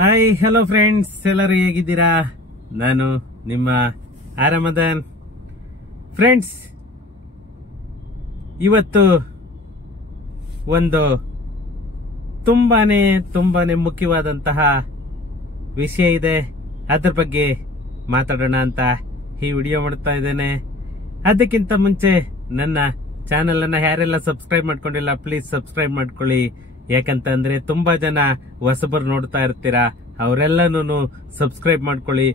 Hi hello friends, ಎಲ್ಲರೂ ಹೇಗಿದ್ದೀರಾ? ನಾನು ನಿಮ್ಮ ಆರಾಮದನ್. ಫ್ರೆಂಡ್ಸ್, ಇವತ್ತು ಒಂದು ತುಂಬಾನೇ ಮುಖ್ಯವಾದಂತಹ ವಿಷಯ ಇದೆ. ಅದ್ರ ಬಗ್ಗೆ ಮಾತಾಡೋಣ ಅಂತ ಈ ವಿಡಿಯೋ ಮಾಡ್ತಾ ಇದ್ದೇನೆ. ಅದಕ್ಕಿಂತ ಮುಂಚೆ ನನ್ನ ಚಾನೆಲ್ ಅನ್ನ ಯಾರೆಲ್ಲ ಸಬ್ಸ್ಕ್ರೈಬ್ ಮಾಡ್ಕೊಂಡಿಲ್ಲ, ಪ್ಲೀಸ್ ಸಬ್ಸ್ಕ್ರೈಬ್ ಮಾಡ್ಕೊಳ್ಳಿ. ಯಾಕಂತಂದ್ರೆ ತುಂಬಾ ಜನ ಹೊಸಬರು ನೋಡ್ತಾ ಇರ್ತೀರಾ, ಅವರೆಲ್ಲನೂ ಸಬ್ಸ್ಕ್ರೈಬ್ ಮಾಡ್ಕೊಳ್ಳಿ.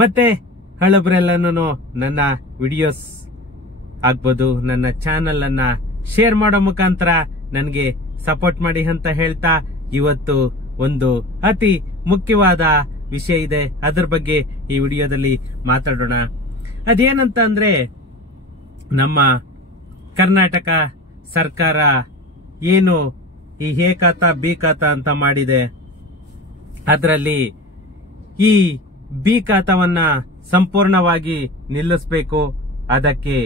ಮತ್ತೆ ಹಳಬ್ರೆಲ್ಲನೂ ನನ್ನ ವಿಡಿಯೋಸ್ ಆಗ್ಬೋದು, ನನ್ನ ಚಾನೆಲ್ ಅನ್ನ ಶೇರ್ ಮಾಡೋ ಮುಖಾಂತರ ನನಗೆ ಸಪೋರ್ಟ್ ಮಾಡಿ ಅಂತ ಹೇಳ್ತಾ, ಇವತ್ತು ಒಂದು ಅತಿ ಮುಖ್ಯವಾದ ವಿಷಯ ಇದೆ. ಅದ್ರ ಬಗ್ಗೆ ಈ ವಿಡಿಯೋದಲ್ಲಿ ಮಾತಾಡೋಣ. ಅದೇನಂತ ಅಂದ್ರೆ, ನಮ್ಮ ಕರ್ನಾಟಕ ಸರ್ಕಾರ ಏನು ಈ ಎ ಖಾತಾ ಬಿ ಖಾತಾ ಅಂತ ಮಾಡಿದೆ, ಅದರಲ್ಲಿ ಈ ಬಿ ಖಾತಾವನ್ನ ಸಂಪೂರ್ಣವಾಗಿ ನಿಲ್ಲಿಸಬೇಕು. ಅದಕ್ಕೆ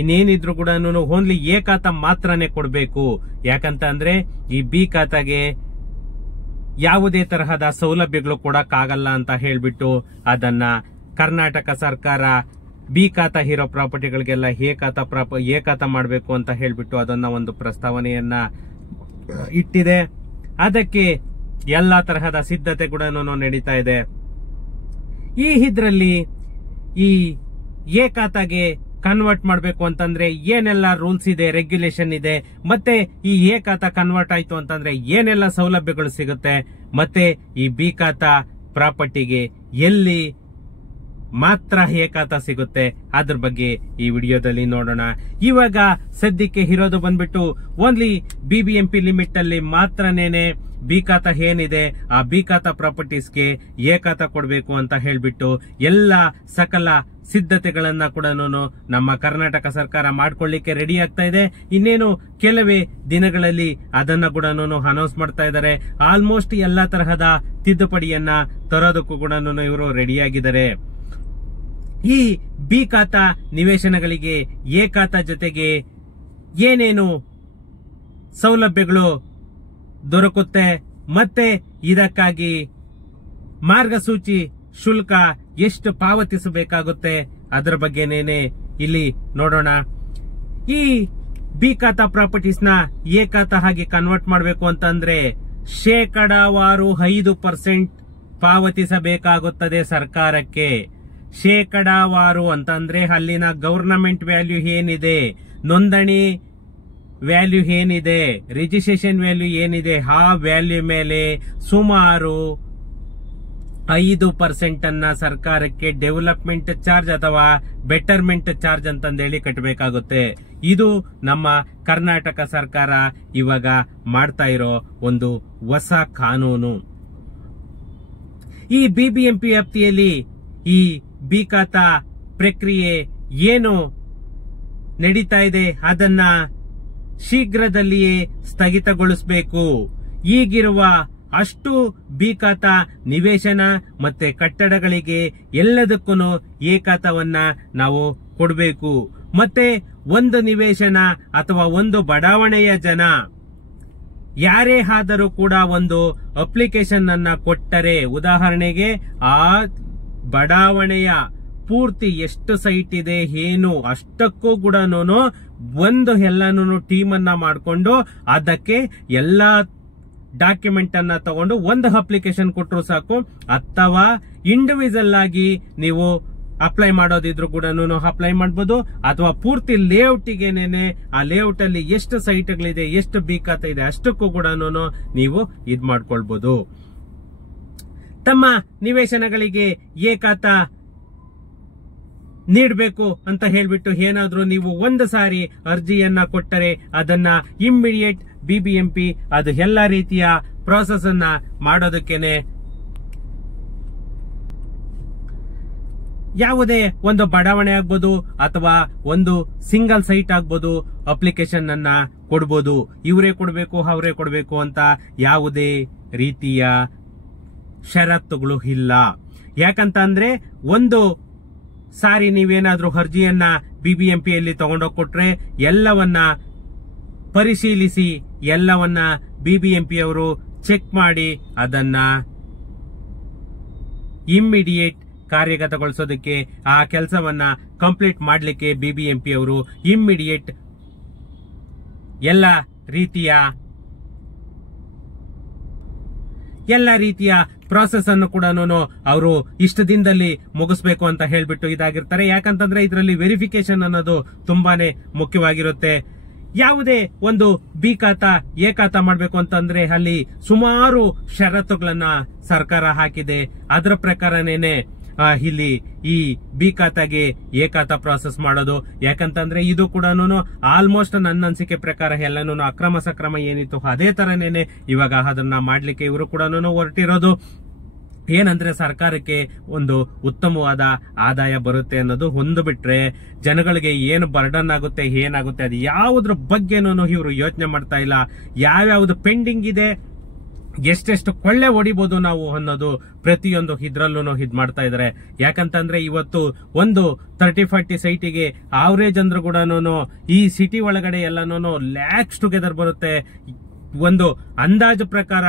ಇನ್ನೇನಿದ್ರು ಕೂಡ ಓನ್ಲಿ ಎ ಖಾತಾ ಮಾತ್ರನೇ ಕೊಡಬೇಕು. ಯಾಕಂತ ಅಂದ್ರೆ ಈ ಬಿ ಖಾತಾಗೆ ಯಾವುದೇ ತರಹದ ಸೌಲಭ್ಯಗಳು ಕೊಡಕ್ಕಾಗಲ್ಲ ಅಂತ ಹೇಳ್ಬಿಟ್ಟು ಅದನ್ನ ಕರ್ನಾಟಕ ಸರ್ಕಾರ ಬಿ ಖಾತಾ ಇರೋ ಪ್ರಾಪರ್ಟಿಗಳಿಗೆಲ್ಲ ಎ ಖಾತಾ ಮಾಡಬೇಕು ಅಂತ ಹೇಳ್ಬಿಟ್ಟು ಅದನ್ನ ಒಂದು ಪ್ರಸ್ತಾವನೆಯನ್ನ ಇಟ್ಟಿದೆ. ಅದಕ್ಕೆ ಎಲ್ಲಾ ತರಹದ ಸಿದ್ಧತೆ ಕೂಡ ನಡೀತಾ ಇದೆ. ಈ ಇದ್ರಲ್ಲಿ ಈ ಎ ಖಾತಾಗೆ ಕನ್ವರ್ಟ್ ಮಾಡಬೇಕು ಅಂತಂದ್ರೆ ಏನೆಲ್ಲ ರೂಲ್ಸ್ ಇದೆ, ರೆಗ್ಯುಲೇಷನ್ ಇದೆ, ಮತ್ತೆ ಈ ಎ ಖಾತಾ ಕನ್ವರ್ಟ್ ಆಯ್ತು ಅಂತಂದ್ರೆ ಏನೆಲ್ಲ ಸೌಲಭ್ಯಗಳು ಸಿಗುತ್ತೆ, ಮತ್ತೆ ಈ ಬಿ ಖಾತಾ ಪ್ರಾಪರ್ಟಿಗೆ ಎಲ್ಲಿ ಮಾತ್ರ ಎ ಖಾತಾ ಸಿಗುತ್ತೆ, ಅದ್ರ ಬಗ್ಗೆ ಈ ವಿಡಿಯೋದಲ್ಲಿ ನೋಡೋಣ. ಇವಾಗ ಸದ್ಯಕ್ಕೆ ಇರೋದು ಬಂದ್ಬಿಟ್ಟು ಓನ್ಲಿ ಬಿಬಿಎಂಪಿ ಲಿಮಿಟ್ ಅಲ್ಲಿ ಮಾತ್ರನೇನೆ ಬಿ ಖಾತಾ ಏನಿದೆ ಆ ಬಿ ಖಾತಾ ಪ್ರಾಪರ್ಟೀಸ್ಗೆ ಎ ಖಾತಾ ಕೊಡಬೇಕು ಅಂತ ಹೇಳ್ಬಿಟ್ಟು ಎಲ್ಲ ಸಕಲ ಸಿದ್ಧತೆಗಳನ್ನ ಕೂಡ ನಮ್ಮ ಕರ್ನಾಟಕ ಸರ್ಕಾರ ಮಾಡ್ಕೊಳ್ಳಿಕ್ಕೆ ರೆಡಿ ಆಗ್ತಾ ಇದೆ. ಇನ್ನೇನು ಕೆಲವೇ ದಿನಗಳಲ್ಲಿ ಅದನ್ನ ಕೂಡ ಅನೌನ್ಸ್ ಮಾಡ್ತಾ ಇದ್ದಾರೆ. ಆಲ್ಮೋಸ್ಟ್ ಎಲ್ಲಾ ತರಹದ ತಿದ್ದುಪಡಿಯನ್ನ ತರೋದಕ್ಕೂ ಕೂಡ ಇವರು ರೆಡಿಯಾಗಿದ್ದಾರೆ. ಈ ಬಿ ಖಾತಾ ನಿವೇಶನಗಳಿಗೆ ಎ ಖಾತಾ ಜೊತೆಗೆ ಏನೇನು ಸೌಲಭ್ಯಗಳು ದೊರಕುತ್ತೆ, ಮತ್ತೆ ಇದಕ್ಕಾಗಿ ಮಾರ್ಗಸೂಚಿ ಶುಲ್ಕ ಎಷ್ಟು ಪಾವತಿಸಬೇಕಾಗುತ್ತೆ, ಅದರ ಬಗ್ಗೆನೇನೆ ಇಲ್ಲಿ ನೋಡೋಣ. ಈ ಬಿ ಖಾತಾ ಪ್ರಾಪರ್ಟೀಸ್ ನ ಎ ಖಾತಾ ಹಾಗೆ ಕನ್ವರ್ಟ್ ಮಾಡಬೇಕು ಅಂತಂದ್ರೆ ಶೇಕಡಾವಾರು 5% ಪಾವತಿಸಬೇಕಾಗುತ್ತದೆ ಸರ್ಕಾರಕ್ಕೆ. ಶೇಕಡಾವಾರು ಅಂತಂದ್ರೆ ಅಲ್ಲಿನ ಗವರ್ನಮೆಂಟ್ ವ್ಯಾಲ್ಯೂ ಏನಿದೆ, ನೋಂದಣಿ ವ್ಯಾಲ್ಯೂ ಏನಿದೆ, ರಿಜಿಸ್ಟ್ರೇಷನ್ ವ್ಯಾಲ್ಯೂ ಏನಿದೆ, ಆ ವ್ಯಾಲ್ಯೂ ಮೇಲೆ ಸುಮಾರು 5% ಅನ್ನ ಸರ್ಕಾರಕ್ಕೆ ಡೆವಲಪ್ಮೆಂಟ್ ಚಾರ್ಜ್ ಅಥವಾ ಬೆಟರ್ಮೆಂಟ್ ಚಾರ್ಜ್ ಅಂತಂದೇಳಿ ಕಟ್ಟಬೇಕಾಗುತ್ತೆ. ಇದು ನಮ್ಮ ಕರ್ನಾಟಕ ಸರ್ಕಾರ ಇವಾಗ ಮಾಡ್ತಾ ಇರೋ ಒಂದು ಹೊಸ ಕಾನೂನು. ಈ ಬಿಬಿಎಂಪಿ ವ್ಯಾಪ್ತಿಯಲ್ಲಿ ಈ ಬಿ ಖಾತಾ ಪ್ರಕ್ರಿಯೆ ಏನು ನಡೀತಾ ಇದೆ ಅದನ್ನ ಶೀಘ್ರದಲ್ಲಿಯೇ ಸ್ಥಗಿತಗೊಳಿಸಬೇಕು. ಈಗಿರುವ ಅಷ್ಟು ಬಿ ಖಾತಾ ನಿವೇಶನ ಮತ್ತೆ ಕಟ್ಟಡಗಳಿಗೆ ಎಲ್ಲದಕ್ಕೂ ಎ ಖಾತಾವನ್ನ ನಾವು ಕೊಡಬೇಕು. ಮತ್ತೆ ಒಂದು ನಿವೇಶನ ಅಥವಾ ಒಂದು ಬಡಾವಣೆಯ ಜನ ಯಾರೇ ಆದರೂ ಕೂಡ ಒಂದು ಅಪ್ಲಿಕೇಶನ್ ಅನ್ನ ಕೊಟ್ಟರೆ, ಉದಾಹರಣೆಗೆ ಆ ಬಡಾವಣೆಯ ಪೂರ್ತಿ ಎಷ್ಟು ಸೈಟ್ ಇದೆ ಏನು ಅಷ್ಟಕ್ಕೂ ಕೂಡ ಒಂದು ಎಲ್ಲಾನು ಟೀಮ್ ಅನ್ನ ಮಾಡಿಕೊಂಡು ಅದಕ್ಕೆ ಎಲ್ಲಾ ಡಾಕ್ಯುಮೆಂಟ್ ಅನ್ನ ತಗೊಂಡು ಒಂದು ಅಪ್ಲಿಕೇಶನ್ ಕೊಟ್ಟರು ಸಾಕು. ಅಥವಾ ಇಂಡಿವಿಜುವಲ್ ಆಗಿ ನೀವು ಅಪ್ಲೈ ಮಾಡೋದಿದ್ರು ಕೂಡ ಅಪ್ಲೈ ಮಾಡಬಹುದು. ಅಥವಾ ಪೂರ್ತಿ ಲೇಔಟಿಗೆನೇನೆ ಆ ಲೇಔಟ್ ಅಲ್ಲಿ ಎಷ್ಟು ಸೈಟ್ಗಳಿದೆ, ಎಷ್ಟು ಬಿ ಖಾತಾ ಇದೆ ಅಷ್ಟಕ್ಕೂ ಕೂಡ ನೀವು ಇದ್ ಮಾಡ್ಕೊಳ್ಬಹುದು. ತಮ್ಮ ನಿವೇಶನಗಳಿಗೆ ಎ ಖಾತಾ ನೀಡಬೇಕು ಅಂತ ಹೇಳ್ಬಿಟ್ಟು ಏನಾದ್ರೂ ನೀವು ಒಂದು ಸಾರಿ ಅರ್ಜಿಯನ್ನ ಕೊಟ್ಟರೆ ಅದನ್ನ ಇಮ್ಮಿಡಿಯೇಟ್ ಬಿಬಿಎಂಪಿ ಅದು ಎಲ್ಲಾ ರೀತಿಯ ಪ್ರೋಸೆಸ್ ಅನ್ನ ಮಾಡೋದಕ್ಕೇನೆ ಯಾವುದೇ ಒಂದು ಬಡಾವಣೆ ಆಗ್ಬೋದು ಅಥವಾ ಒಂದು ಸಿಂಗಲ್ ಸೈಟ್ ಆಗ್ಬೋದು ಅಪ್ಲಿಕೇಶನ್ ಅನ್ನ ಕೊಡಬಹುದು. ಇವರೇ ಕೊಡಬೇಕು ಅವರೇ ಕೊಡಬೇಕು ಅಂತ ಯಾವುದೇ ರೀತಿಯ ಷರತ್ತುಗಳು ಇಲ್ಲ. ಯಾಕಂತ ಅಂದ್ರೆ ಒಂದು ಸಾರಿ ನೀವೇನಾದ್ರೂ ಅರ್ಜಿಯನ್ನ ಬಿಬಿಎಂಪಿಯಲ್ಲಿ ತಗೊಂಡೋಗಿ ಕೊಟ್ರೆ ಎಲ್ಲವನ್ನ ಪರಿಶೀಲಿಸಿ ಎಲ್ಲವನ್ನ ಬಿಬಿಎಂಪಿ ಅವರು ಚೆಕ್ ಮಾಡಿ ಅದನ್ನ ಇಮ್ಮಿಡಿಯೇಟ್ ಕಾರ್ಯಗತಗೊಳಿಸೋದಕ್ಕೆ, ಆ ಕೆಲಸವನ್ನ ಕಂಪ್ಲೀಟ್ ಮಾಡಲಿಕ್ಕೆ ಬಿಬಿಎಂಪಿ ಅವರು ಇಮ್ಮಿಡಿಯೇಟ್ ಎಲ್ಲ ರೀತಿಯ ಪ್ರಾಸೆಸ್ ಅನ್ನು ಕೂಡ ಅವರು ಇಷ್ಟು ದಿನದಲ್ಲಿ ಮುಗಿಸ್ಬೇಕು ಅಂತ ಹೇಳ್ಬಿಟ್ಟು ಇದಾಗಿರ್ತಾರೆ. ಯಾಕಂತಂದ್ರೆ ಇದರಲ್ಲಿ ವೆರಿಫಿಕೇಶನ್ ಅನ್ನೋದು ತುಂಬಾನೇ ಮುಖ್ಯವಾಗಿರುತ್ತೆ. ಯಾವುದೇ ಒಂದು ಬಿ ಖಾತಾ ಎ ಖಾತಾ ಮಾಡಬೇಕು ಅಂತಂದ್ರೆ ಅಲ್ಲಿ ಸುಮಾರು ಷರತ್ತುಗಳನ್ನ ಸರ್ಕಾರ ಹಾಕಿದೆ. ಅದರ ಪ್ರಕಾರನೇನೆ ಇಲ್ಲಿ ಈ ಬಿ ಖಾತಾಗೆ ಎ ಖಾತಾ ಪ್ರಾಸೆಸ್ ಮಾಡೋದು. ಯಾಕಂತಂದ್ರೆ ಇದು ಕೂಡ ಆಲ್ಮೋಸ್ಟ್ ನನ್ನ ಅನಿಸಿಕೆ ಪ್ರಕಾರ ಎಲ್ಲಾನು ಅಕ್ರಮ ಸಕ್ರಮ ಏನಿತ್ತು ಅದೇ ತರನೇನೆ ಇವಾಗ ಅದನ್ನ ಮಾಡ್ಲಿಕ್ಕೆ ಇವರು ಕೂಡ ಹೊರಟಿರೋದು. ಏನಂದ್ರೆ ಸರ್ಕಾರಕ್ಕೆ ಒಂದು ಉತ್ತಮವಾದ ಆದಾಯ ಬರುತ್ತೆ ಅನ್ನೋದು ಒಂದು ಬಿಟ್ರೆ, ಜನಗಳಿಗೆ ಏನು ಬರ್ಡನ್ ಆಗುತ್ತೆ ಏನಾಗುತ್ತೆ ಅದು ಯಾವುದ್ರ ಬಗ್ಗೆನೂ ಇವರು ಯೋಚನೆ ಮಾಡ್ತಾ ಇಲ್ಲ. ಯಾವ್ಯಾವ್ದು ಪೆಂಡಿಂಗ್ ಇದೆ, ಎಷ್ಟೆಷ್ಟು ಕೊಳ್ಳೆ ಹೊಡಿಬಹುದು ನಾವು ಅನ್ನೋದು ಪ್ರತಿಯೊಂದು ಇದ್ರಲ್ಲೂ ಇದ್ ಮಾಡ್ತಾ ಇದಾರೆ. ಯಾಕಂತಂದ್ರೆ ಇವತ್ತು ಒಂದು 30-40 ಸೈಟಿಗೆ ಆವರೇಜ್ ಅಂದ್ರೂ ಕೂಡ ಈ ಸಿಟಿ ಒಳಗಡೆ ಎಲ್ಲಾನು ಲ್ಯಾಕ್ಸ್ ಟುಗೆದರ್ ಬರುತ್ತೆ. ಒಂದು ಅಂದಾಜು ಪ್ರಕಾರ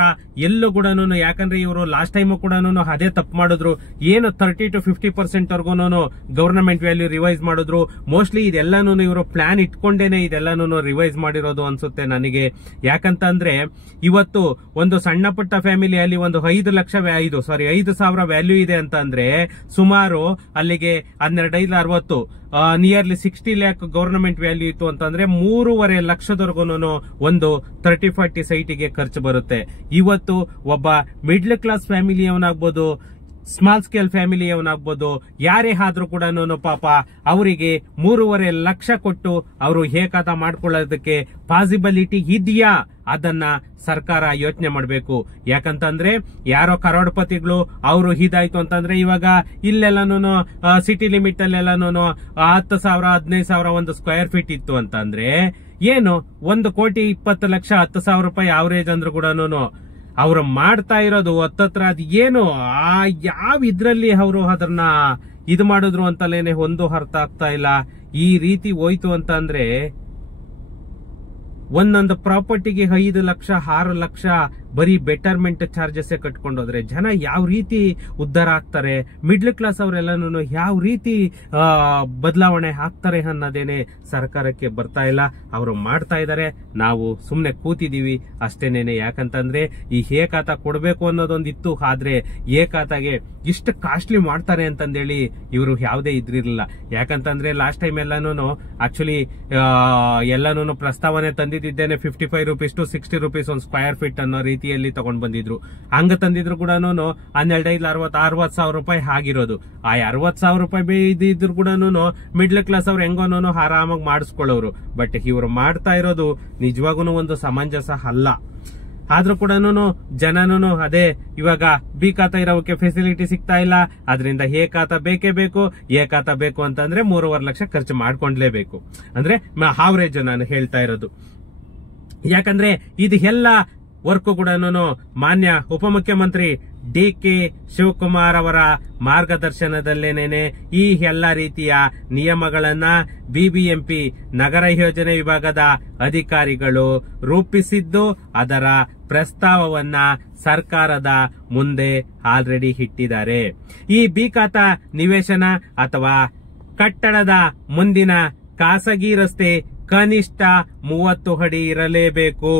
ಎಲ್ಲೂ ಕೂಡ, ಯಾಕಂದ್ರೆ ಇವರು ಲಾಸ್ಟ್ ಟೈಮ್ ಕೂಡ ಅದೇ ತಪ್ಪು ಮಾಡಿದ್ರು. ಏನು 30 to 50% ವರ್ಗೂ ಗವರ್ನಮೆಂಟ್ ವ್ಯಾಲ್ಯೂ ರಿವೈಸ್ ಮಾಡಿದ್ರು. ಮೋಸ್ಟ್ಲಿ ಇದೆಲ್ಲಾನು ಇವರು ಪ್ಲಾನ್ ಇಟ್ಕೊಂಡೇನೆ ಇದೆಲ್ಲಾನು ರಿವೈಸ್ ಮಾಡಿರೋದು ಅನ್ಸುತ್ತೆ ನನಗೆ. ಯಾಕಂತಂದ್ರೆ ಇವತ್ತು ಒಂದು ಸಣ್ಣ ಪುಟ್ಟ ಫ್ಯಾಮಿಲಿಯಲ್ಲಿ ಒಂದು 5,000 ವ್ಯಾಲ್ಯೂ ಇದೆ ಅಂತ ಅಂದ್ರೆ ಸುಮಾರು ಅಲ್ಲಿಗೆ 12,60 ನಿಯರ್ಲಿ 60 lakh ಗವರ್ನಮೆಂಟ್ ವ್ಯಾಲ್ಯೂ ಇತ್ತು ಅಂತಂದ್ರೆ 3.5 ಲಕ್ಷದವರೆಗೂ ಒಂದು 30-40 ಸೈಟಿಗೆ ಖರ್ಚು ಬರುತ್ತೆ. ಇವತ್ತು ಒಬ್ಬ ಮಿಡ್ಲ್ ಕ್ಲಾಸ್ ಫ್ಯಾಮಿಲಿಯವನಾಗ್ಬೋದು, ಸ್ಮಾಲ್ ಸ್ಕೇಲ್ ಫ್ಯಾಮಿಲಿಯವನಾಗ್ಬೋದು, ಯಾರೇ ಆದ್ರೂ ಕೂಡ ಪಾಪ ಅವರಿಗೆ 3.5 ಲಕ್ಷ ಕೊಟ್ಟು ಅವರು ಎ ಖಾತಾ ಮಾಡ್ಕೊಳ್ಳೋದಕ್ಕೆ ಪಾಸಿಬಿಲಿಟಿ ಇದೆಯಾ ಅದನ್ನ ಸರ್ಕಾರ ಯೋಚನೆ ಮಾಡಬೇಕು. ಯಾಕಂತಂದ್ರೆ ಯಾರೋ ಕರೋಡ್ಪತಿಗಳು ಅವರು ಇದಾಯ್ತು ಅಂತಂದ್ರೆ ಇವಾಗ ಇಲ್ಲೆಲ್ಲಾನು ಸಿಟಿ ಲಿಮಿಟ್ ಅಲ್ಲೆಲ್ಲಾನು 10,000 15,000 ಒಂದು ಸ್ಕ್ವೇರ್ ಫೀಟ್ ಇತ್ತು ಅಂತಂದ್ರೆ ಏನು 1,20,00,000 10,000 ರೂಪಾಯಿ ಆವರೇಜ್ ಅಂದ್ರೂ ಕೂಡ ಅವ್ರು ಮಾಡ್ತಾ ಇರೋದು ಹತ್ತತ್ರ ಅದು ಏನು ಯಾವ ಇದ್ರಲ್ಲಿ ಅವರು ಅದನ್ನ ಇದು ಮಾಡಿದ್ರು ಅಂತಲೇನೆ ಒಂದು ಅರ್ಥ ಆಗ್ತಾ ಇಲ್ಲ. ಈ ರೀತಿ ಹೋಯ್ತು ಅಂತ ಅಂದ್ರೆ ಒಂದೊಂದು ಪ್ರಾಪರ್ಟಿಗೆ 5 ಲಕ್ಷ 6 ಲಕ್ಷ ಬರೀ ಬೆಟರ್ಮೆಂಟ್ ಚಾರ್ಜಸ್ ಕಟ್ಕೊಂಡೋದ್ರೆ ಜನ ಯಾವ ರೀತಿ ಉದ್ಧಾರ ಆಗ್ತಾರೆ, ಮಿಡ್ಲ್ ಕ್ಲಾಸ್ ಅವರೆಲ್ಲನೂ ಯಾವ ರೀತಿ ಬದಲಾವಣೆ ಆಗ್ತಾರೆ ಅನ್ನೋದೇನೆ ಸರ್ಕಾರಕ್ಕೆ ಬರ್ತಾ ಇಲ್ಲ. ಅವರು ಮಾಡ್ತಾ ಇದಾರೆ, ನಾವು ಸುಮ್ನೆ ಕೂತಿದೀವಿ ಅಷ್ಟೇನೇನೆ. ಯಾಕಂತಂದ್ರೆ ಈ ಎ ಖಾತಾ ಕೊಡ್ಬೇಕು ಅನ್ನೋದೊಂದಿತ್ತು, ಆದ್ರೆ ಎ ಖಾತಾಗೆ ಇಷ್ಟು ಕಾಸ್ಟ್ಲಿ ಮಾಡ್ತಾರೆ ಅಂತಂದೇಳಿ ಇವರು ಯಾವುದೇ ಇದ್ರಿರ್ಲಿಲ್ಲ. ಯಾಕಂತಂದ್ರೆ ಲಾಸ್ಟ್ ಟೈಮ್ ಎಲ್ಲಾನು ಆಕ್ಚುಲಿ ಎಲ್ಲಾನು ಪ್ರಸ್ತಾವನೆ ತಂದಿದ್ದೇನೆ 55 ರೂಪೀಸ್ to 60 ರೂಪೀಸ್ ಒಂದು ಸ್ಕ್ವೇರ್ ಫೀಟ್ ಅನ್ನೋ ರೀತಿಯಲ್ಲಿ ತಗೊಂಡ್ ಬಂದಿದ್ರು. ಹಂಗ ತಂದಿದ್ರು ಕೂಡ 12,60,000 ರೂಪಾಯಿ ಆಗಿರೋದು. ಆ 60,000 ರೂಪಾಯಿ ಇದ್ರು ಕೂಡ ಮಿಡ್ಲ್ ಕ್ಲಾಸ್ ಅವ್ರು ಹೆಂಗೋನು ಆರಾಮಾಗಿ ಮಾಡಿಸ್ಕೊಳ್ಳೋರು. ಬಟ್ ಇವ್ರು ಮಾಡ್ತಾ ಇರೋದು ನಿಜವಾಗೂ ಒಂದು ಸಮಂಜಸ ಅಲ್ಲ. ಆದ್ರೂ ಕೂಡ ಜನನು ಅದೇ ಇವಾಗ ಬಿ ಖಾತಾ ಇರೋಕೆ ಫೆಸಿಲಿಟಿ ಸಿಗ್ತಾ ಇಲ್ಲ, ಅದರಿಂದ ಎ ಖಾತಾ ಬೇಕೇ ಬೇಕು. ಎ ಖಾತಾ ಬೇಕು ಅಂತಂದ್ರೆ 3.5 ಲಕ್ಷ ಖರ್ಚು ಮಾಡ್ಕೊಂಡ್ಲೇಬೇಕು. ಅಂದ್ರೆ ಆವರೇಜ್ ನಾನು ಹೇಳ್ತಾ ಇರೋದು. ಯಾಕಂದ್ರೆ ಇದು ಎಲ್ಲ ವರ್ಕ್ ಕೂಡ ಮಾನ್ಯ ಉಪಮುಖ್ಯಮಂತ್ರಿ DK ಶಿವಕುಮಾರ್ ಅವರ ಮಾರ್ಗದರ್ಶನದಲ್ಲೇನೆ ಈ ಎಲ್ಲ ರೀತಿಯ ನಿಯಮಗಳನ್ನ ಬಿಬಿಎಂಪಿ ನಗರ ಯೋಜನೆ ವಿಭಾಗದ ಅಧಿಕಾರಿಗಳು ರೂಪಿಸಿದ್ದು, ಅದರ ಪ್ರಸ್ತಾವವನ್ನ ಸರ್ಕಾರದ ಮುಂದೆ ಆಲ್ರೆಡಿ ಇಟ್ಟಿದ್ದಾರೆ. ಈ ಬಿ ಖಾತಾ ನಿವೇಶನ ಅಥವಾ ಕಟ್ಟಡದ ಮುಂದಿನ ಖಾಸಗಿ ರಸ್ತೆ ಕನಿಷ್ಠ 30 ಅಡಿ ಇರಲೇಬೇಕು.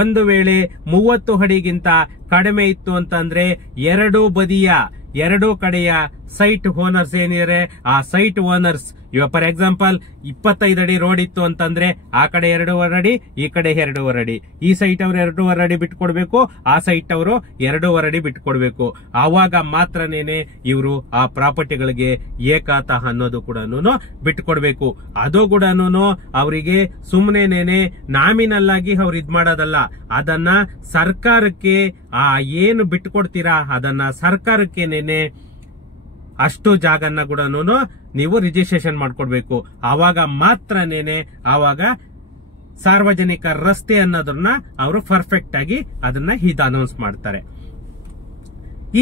ಒಂದು ವೇಳೆ 30 ಅಡಿಗಿಂತ ಕಡಿಮೆ ಇತ್ತು ಅಂತಂದ್ರೆ ಎರಡೂ ಕಡೆಯ ಸೈಟ್ ಓನರ್ಸ್ ಏನಿದ್ದಾರೆ ಆ ಸೈಟ್ ಓನರ್ಸ್, ಇವಾಗ ಫಾರ್ ಎಕ್ಸಾಂಪಲ್ 25 ಅಡಿ ರೋಡ್ ಇತ್ತು ಅಂತಂದ್ರೆ ಆ ಕಡೆ 2.5 ಅಡಿ, ಈ ಕಡೆ 2.5 ಅಡಿ, ಈ ಸೈಟ್ ಅವರು 2.5 ಅಡಿ ಬಿಟ್ಕೊಡ್ಬೇಕು, ಆ ಸೈಟ್ ಅವರು 2.5 ಅಡಿ ಬಿಟ್ಕೊಡ್ಬೇಕು. ಆವಾಗ ಮಾತ್ರನೇನೆ ಇವರು ಆ ಪ್ರಾಪರ್ಟಿಗಳಿಗೆ ಎ ಖಾತಾ ಅನ್ನೋದು ಕೂಡ ಬಿಟ್ಕೊಡ್ಬೇಕು. ಅದು ಕೂಡ ಅವರಿಗೆ ಸುಮ್ಮನೆನೇನೆ ನಾಮಿನಲ್ ಆಗಿ ಅವ್ರು ಇದ್ ಮಾಡೋದಲ್ಲ, ಅದನ್ನ ಸರ್ಕಾರಕ್ಕೆ ಏನು ಬಿಟ್ಕೊಡ್ತೀರಾ ಅದನ್ನ ಸರ್ಕಾರಕ್ಕೇನೇನೆ ಅಷ್ಟು ಜಾಗನ್ನ ಕೂಡ ನೀವು ರಿಜಿಸ್ಟ್ರೇಷನ್ ಮಾಡ್ಕೊಡ್ಬೇಕು. ಆವಾಗ ಮಾತ್ರನೇನೆ ಆವಾಗ ಸಾರ್ವಜನಿಕ ರಸ್ತೆ ಅನ್ನೋದನ್ನ ಅವರು ಪರ್ಫೆಕ್ಟ್ ಆಗಿ ಅದನ್ನ ಇದು ಅನೌನ್ಸ್ ಮಾಡ್ತಾರೆ.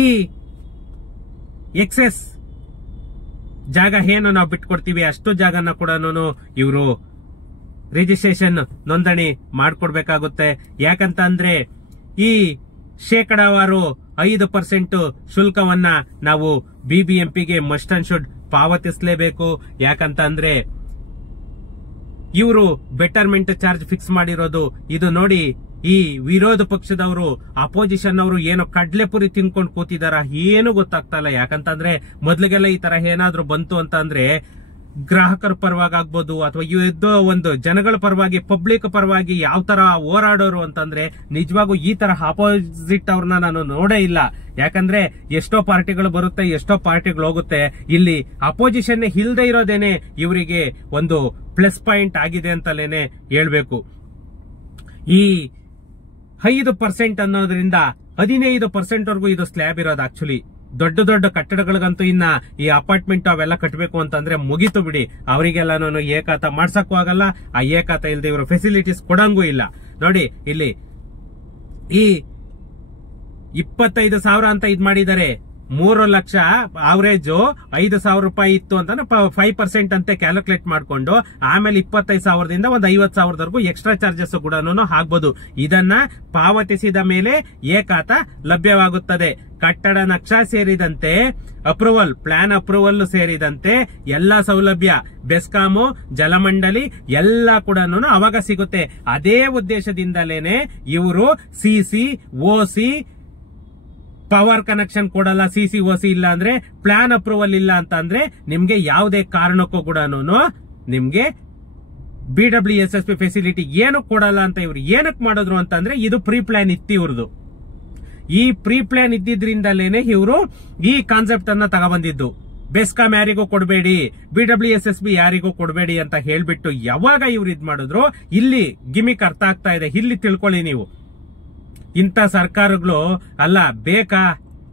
ಈ ಎಕ್ಸೆಸ್ ಜಾಗ ಏನು ನಾವು ಬಿಟ್ಕೊಡ್ತೀವಿ ಅಷ್ಟು ಜಾಗನ ಕೂಡ ಇವರು ರಿಜಿಸ್ಟ್ರೇಷನ್ ನೋಂದಣಿ ಮಾಡ್ಕೊಡ್ಬೇಕಾಗುತ್ತೆ. ಯಾಕಂತ ಅಂದ್ರೆ ಈ ಶೇಕಡಾವಾರು 5% ಶುಲ್ಕವನ್ನ ನಾವು ಬಿಬಿಎಂಪಿಗೆ ಮಸ್ಟ್ ಅಂಡ್ ಶುಡ್ ಪಾವತಿಸಲೇಬೇಕು. ಯಾಕಂತ ಅಂದ್ರೆ ಇವರು ಬೆಟರ್ಮೆಂಟ್ ಚಾರ್ಜ್ ಫಿಕ್ಸ್ ಮಾಡಿರೋದು ಇದು ನೋಡಿ. ಈ ವಿರೋಧ ಪಕ್ಷದವರು ಅಪೋಸಿಷನ್ ಅವರು ಏನೋ ಕಡ್ಲೆಪುರಿ ತಿನ್ಕೊಂಡು ಕೂತಿದಾರ ಏನು ಗೊತ್ತಾಗ್ತಾ ಇಲ್ಲ. ಯಾಕಂತಂದ್ರೆ ಮೊದ್ಲಿಗೆಲ್ಲ ಈ ತರ ಏನಾದ್ರೂ ಬಂತು ಅಂತ ಅಂದ್ರೆ ಗ್ರಾಹಕರ ಪರವಾಗಿ ಆಗ್ಬೋದು ಅಥವಾ ಇದೋ ಒಂದು ಜನಗಳ ಪರವಾಗಿ ಪಬ್ಲಿಕ್ ಪರವಾಗಿ ಯಾವ ತರ ಹೋರಾಡೋರು ಅಂತಂದ್ರೆ ನಿಜವಾಗೂ ಈ ತರ ಅಪೋಸಿಟ್ ಅವ್ರನ್ನ ನಾನು ನೋಡೇ ಇಲ್ಲ. ಯಾಕಂದ್ರೆ ಎಷ್ಟೋ ಪಾರ್ಟಿಗಳು ಬರುತ್ತೆ, ಎಷ್ಟೋ ಪಾರ್ಟಿಗಳು ಹೋಗುತ್ತೆ. ಇಲ್ಲಿ ಅಪೋಸಿಷನ್ ಇಲ್ದೇ ಇರೋದೇನೆ ಇವರಿಗೆ ಒಂದು ಪ್ಲಸ್ ಪಾಯಿಂಟ್ ಆಗಿದೆ ಅಂತಲೇನೆ ಹೇಳ್ಬೇಕು. ಈ 5% ಅನ್ನೋದ್ರಿಂದ 15% ವರೆಗೂ ಇದು ಸ್ಲ್ಯಾಬ್ ಇರೋದು. ಆಕ್ಚುಲಿ ದೊಡ್ಡ ದೊಡ್ಡ ಕಟ್ಟಡಗಳಿಗಂತೂ ಇನ್ನ ಈ ಅಪಾರ್ಟ್ಮೆಂಟ್ ಅವೆಲ್ಲ ಕಟ್ಟಬೇಕು ಅಂತಂದ್ರೆ ಮುಗಿತು ಬಿಡಿ. ಅವರಿಗೆಲ್ಲ ಏಕಾತ ಮಾಡ್ಸಕ್ಕೂ ಆಗಲ್ಲ. ಆ ಏಕಾತ ಇಲ್ಲದೆ ಇವರು ಫೆಸಿಲಿಟೀಸ್ ಕೊಡಂಗೂ ಇಲ್ಲ. ನೋಡಿ ಇಲ್ಲಿ ಈ 25,000 ಅಂತ ಇದ್ ಮಾಡಿದ್ದಾರೆ. 3 ಲಕ್ಷ ಅವರೇಜ್ 5,000 ರೂಪಾಯಿ ಇತ್ತು ಅಂತ 5% ಅಂತೆ ಕ್ಯಾಲ್ಕುಲೇಟ್ ಮಾಡ್ಕೊಂಡು ಆಮೇಲೆ 25,000ದಿಂದ ಒಂದು 50,000ವರೆಗೂ ಎಕ್ಸ್ಟ್ರಾ ಚಾರ್ಜಸ್ ಕೂಡ ಆಗ್ಬಹುದು. ಇದನ್ನ ಪಾವತಿಸಿದ ಮೇಲೆ ಏಕಾತ ಲಭ್ಯವಾಗುತ್ತದೆ. ಕಟ್ಟಡ ನಕ್ಷಾ ಸೇರಿದಂತೆ ಅಪ್ರೂವಲ್, ಪ್ಲಾನ್ ಅಪ್ರೂವಲ್ ಸೇರಿದಂತೆ ಎಲ್ಲಾ ಸೌಲಭ್ಯ ಬೆಸ್ಕಾಂ, ಜಲಮಂಡಳಿ ಎಲ್ಲ ಕೂಡ ಅವಾಗ ಸಿಗುತ್ತೆ. ಅದೇ ಉದ್ದೇಶದಿಂದಲೇನೆ ಇವರು ಸಿಸಿ, ಓಸಿ, ಪವರ್ ಕನೆಕ್ಷನ್ ಕೊಡಲ್ಲ. ಸಿಸಿ, ಓಸಿ ಇಲ್ಲ ಅಂದ್ರೆ, ಪ್ಲಾನ್ ಅಪ್ರೂವಲ್ ಇಲ್ಲ ಅಂತ ಅಂದ್ರೆ ನಿಮ್ಗೆ ಯಾವುದೇ ಕಾರಣಕ್ಕೂ ಕೂಡ ನಿಮ್ಗೆ BWSSP ಫೆಸಿಲಿಟಿ ಏನು ಕೊಡಲ್ಲ ಅಂತ ಇವ್ರು ಏನಕ್ಕೆ ಮಾಡಿದ್ರು ಅಂತಂದ್ರೆ ಇದು ಪ್ರೀ ಪ್ಲಾನ್ ಇತ್ತು ಇವ್ರದ್ದು. ಈ ಪ್ರೀ ಪ್ಲಾನ್ ಇದ್ದಿದ್ರಿಂದಲೇನೆ ಇವರು ಈ ಕಾನ್ಸೆಪ್ಟ್ ಅನ್ನ ತಗೊಬಂದಿದ್ದು. ಬೆಸ್ಕಾಂ ಯಾರಿಗೂ ಕೊಡಬೇಡಿ, BWSSB ಯಾರಿಗೂ ಕೊಡಬೇಡಿ ಅಂತ ಹೇಳ್ಬಿಟ್ಟು ಯಾವಾಗ ಇವ್ರು ಇದ್ ಮಾಡಿದ್ರು ಇಲ್ಲಿ ಗಿಮಿಕ್ ಅರ್ಥ ಆಗ್ತಾ ಇದೆ. ಇಲ್ಲಿ ತಿಳ್ಕೊಳ್ಳಿ ನೀವು. ಇಂಥ ಸರ್ಕಾರಗಳು ಅಲ್ಲ ಬೇಕಾ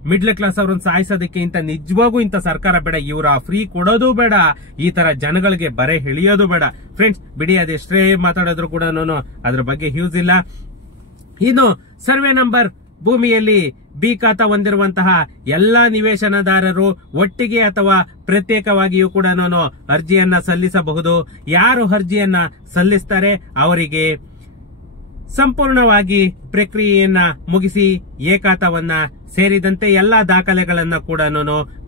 ಮಿಡ್ಲ್ ಕ್ಲಾಸ್ ಅವ್ರನ್ನ ಸಾಯಿಸೋದಕ್ಕೆ. ಇಂಥ ನಿಜವಾಗೂ ಇಂಥ ಸರ್ಕಾರ ಬೇಡ. ಇವರ ಫ್ರೀ ಕೊಡೋದು ಬೇಡ, ಈ ತರ ಜನಗಳಿಗೆ ಬರೆ ಎಳಿಯೋದು ಬೇಡ. ಫ್ರೆಂಡ್ಸ್ ಬಿಡಿ, ಅದೆಷ್ಟೇ ಮಾತಾಡಿದ್ರು ಕೂಡ ಅದ್ರ ಬಗ್ಗೆ ಯೂಸ್ ಇಲ್ಲ. ಇನ್ನು ಸರ್ವೆ ನಂಬರ್ ಭೂಮಿಯಲ್ಲಿ ಬಿ ಖಾತಾ ಹೊಂದಿರುವಂತಹ ಎಲ್ಲಾ ನಿವೇಶನದಾರರು ಒಟ್ಟಿಗೆ ಅಥವಾ ಪ್ರತ್ಯೇಕವಾಗಿಯೂ ಕೂಡ ಅರ್ಜಿಯನ್ನ ಸಲ್ಲಿಸಬಹುದು. ಯಾರು ಅರ್ಜಿಯನ್ನ ಸಲ್ಲಿಸ್ತಾರೆ ಅವರಿಗೆ ಸಂಪೂರ್ಣವಾಗಿ ಪ್ರಕ್ರಿಯೆಯನ್ನ ಮುಗಿಸಿ ಏಕಾತವನ್ನ ಸೇರಿದಂತೆ ಎಲ್ಲಾ ದಾಖಲೆಗಳನ್ನ ಕೂಡ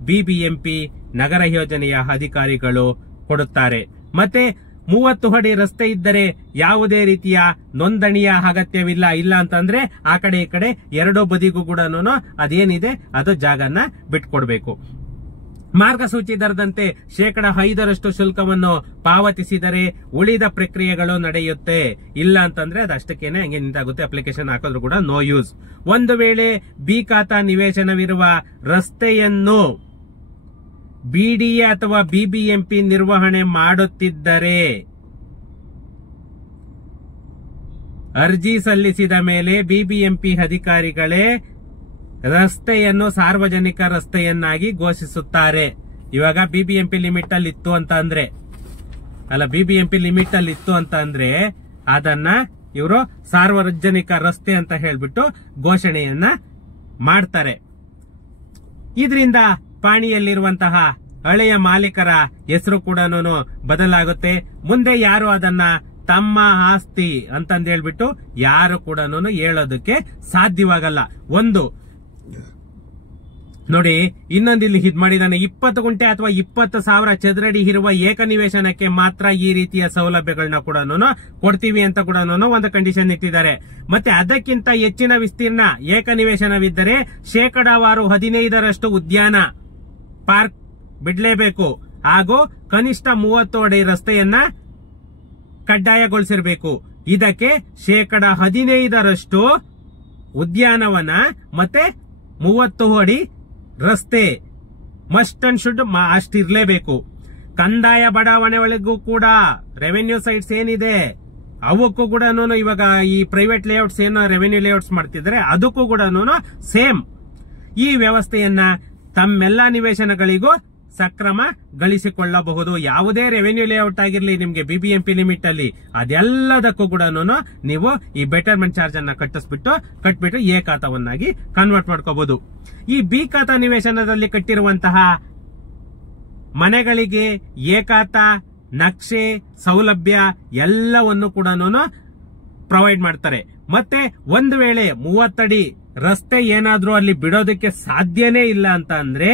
ಬಿಬಿಎಂಪಿ ನಗರ ಯೋಜನೆಯ ಅಧಿಕಾರಿಗಳು ಕೊಡುತ್ತಾರೆ. ಮತ್ತೆ 30 ಅಡಿ ರಸ್ತೆ ಇದ್ದರೆ ಯಾವುದೇ ರೀತಿಯ ನೋಂದಣಿಯ ಅಗತ್ಯವಿಲ್ಲ. ಇಲ್ಲ ಅಂತಂದ್ರೆ ಆ ಕಡೆ ಈ ಕಡೆ ಎರಡೂ ಬದಿಗೂ ಕೂಡ ಅದೇನಿದೆ ಅದು ಜಾಗನ್ನ ಬಿಟ್ಕೊಡ್ಬೇಕು. ಮಾರ್ಗಸೂಚಿ ದರದಂತೆ 5% ಶುಲ್ಕವನ್ನು ಪಾವತಿಸಿದರೆ ಉಳಿದ ಪ್ರಕ್ರಿಯೆಗಳು ನಡೆಯುತ್ತೆ. ಇಲ್ಲ ಅಂತಂದ್ರೆ ಅದಷ್ಟಕ್ಕೇನೆ ಹಂಗೆ ನಿಂತಾಗುತ್ತೆ. ಅಪ್ಲಿಕೇಶನ್ ಹಾಕಿದ್ರು ಕೂಡ ನೋ ಯೂಸ್. ಒಂದು ವೇಳೆ ಬಿ ಖಾತಾ ನಿವೇಶನವಿರುವ ರಸ್ತೆಯನ್ನು ಬಿಡಿಎ ಅಥವಾ ಬಿಬಿಎಂಪಿ ನಿರ್ವಹಣೆ ಮಾಡುತ್ತಿದ್ದರೆ ಅರ್ಜಿ ಸಲ್ಲಿಸಿದ ಮೇಲೆ ಬಿಬಿಎಂಪಿ ಅಧಿಕಾರಿಗಳೇ ರಸ್ತೆಯನ್ನು ಸಾರ್ವಜನಿಕ ರಸ್ತೆಯನ್ನಾಗಿ ಘೋಷಿಸುತ್ತಾರೆ. ಇವಾಗ ಬಿಬಿಎಂಪಿ ಲಿಮಿಟ್ ಅಲ್ಲಿ ಇತ್ತು ಅಂತ ಅಂದ್ರೆ ಬಿಬಿಎಂಪಿ ಲಿಮಿಟ್ ಅಲ್ಲಿ ಇತ್ತು ಅಂತ ಅಂದ್ರೆ ಅದನ್ನ ಇವರು ಸಾರ್ವಜನಿಕ ರಸ್ತೆ ಅಂತ ಹೇಳ್ಬಿಟ್ಟು ಘೋಷಣೆಯನ್ನ ಮಾಡ್ತಾರೆ. ಇದರಿಂದ ಪಾಣಿಯಲ್ಲಿರುವಂತಹ ಹಳೆಯ ಮಾಲೀಕರ ಹೆಸರು ಕೂಡ ಬದಲಾಗುತ್ತೆ. ಮುಂದೆ ಯಾರು ಅದನ್ನ ತಮ್ಮ ಆಸ್ತಿ ಅಂತಂದ ಹೇಳ್ಬಿಟ್ಟು ಯಾರು ಕೂಡ ಹೇಳೋದಕ್ಕೆ ಸಾಧ್ಯವಾಗಲ್ಲ. ಒಂದು ನೋಡಿ, ಇನ್ನೊಂದು ಇಲ್ಲಿ ಇದ್ ಮಾಡಿದಾನೆ, 20 ಗುಂಟೆ ಅಥವಾ 20,000 ಚದರಡಿ ಇರುವ ಏಕನಿವೇಶನಕ್ಕೆ ಮಾತ್ರ ಈ ರೀತಿಯ ಸೌಲಭ್ಯಗಳನ್ನ ಕೂಡ ಕೊಡ್ತೀವಿ ಅಂತ ಕೂಡ ಒಂದು ಕಂಡೀಷನ್ ಇಟ್ಟಿದ್ದಾರೆ. ಮತ್ತೆ ಅದಕ್ಕಿಂತ ಹೆಚ್ಚಿನ ವಿಸ್ತೀರ್ಣ ಏಕನಿವೇಶನವಿದ್ದರೆ 15% ಉದ್ಯಾನ ಪಾರ್ಕ್ ಬಿಡ್ಲೇಬೇಕು. ಹಾಗೂ ಕನಿಷ್ಠ 30 ಅಡಿ ರಸ್ತೆಯನ್ನ ಕಡ್ಡಾಯಗೊಳಿಸಿರಬೇಕು. ಇದಕ್ಕೆ 15% ಉದ್ಯಾನವನ ಮತ್ತೆ 30 ಅಡಿ ರಸ್ತೆ ಮಸ್ಟ್ ಅಂಡ್ ಶುಡ್ ಅಷ್ಟಿರ್ಲೇಬೇಕು. ಕಂದಾಯ ಬಡಾವಣೆ ಒಳಗೂ ಕೂಡ ರೆವೆನ್ಯೂ ಸೈಟ್ಸ್ ಏನಿದೆ ಅವಕ್ಕೂ ಕೂಡ ಇವಾಗ ಈ ಪ್ರೈವೇಟ್ ಲೇಔಟ್ಸ್ ಏನೋ ರೆವೆನ್ಯೂ ಲೇಔಟ್ಸ್ ಮಾಡ್ತಿದ್ದಾರೆ ಅದಕ್ಕೂ ಕೂಡ ಸೇಮ್ ಈ ವ್ಯವಸ್ಥೆಯನ್ನ ತಮ್ಮೆಲ್ಲಾ ನಿವೇಶನಗಳಿಗೂ ಸಕ್ರಮ ಗಳಿಸಿಕೊಳ್ಳಬಹುದು. ಯಾವುದೇ ರೆವೆನ್ಯೂ ಲೇಔಟ್ ಆಗಿರ್ಲಿ ನಿಮ್ಗೆ ಬಿಬಿಎಂಪಿ ಲಿಮಿಟ್ ಅಲ್ಲಿ ಅದೆಲ್ಲದಕ್ಕೂ ಕೂಡ ನೀವು ಈ ಬೆಟರ್ಮೆಂಟ್ ಚಾರ್ಜ್ ಅನ್ನ ಕಟ್ಬಿಟ್ಟು ಎ ಖಾತಾವನ್ನಾಗಿ ಕನ್ವರ್ಟ್ ಮಾಡ್ಕೋಬಹುದು. ಈ ಬಿ ಖಾತಾ ನಿವೇಶನದಲ್ಲಿ ಕಟ್ಟಿರುವಂತಹ ಮನೆಗಳಿಗೆ ಎ ಖಾತಾ ನಕ್ಷೆ ಸೌಲಭ್ಯ ಎಲ್ಲವನ್ನು ಕೂಡ ಪ್ರೊವೈಡ್ ಮಾಡ್ತಾರೆ. ಮತ್ತೆ ಒಂದು ವೇಳೆ 30 ಅಡಿ ರಸ್ತೆ ಏನಾದ್ರೂ ಅಲ್ಲಿ ಬಿಡೋದಕ್ಕೆ ಸಾಧ್ಯನೇ ಇಲ್ಲ ಅಂತ ಅಂದ್ರೆ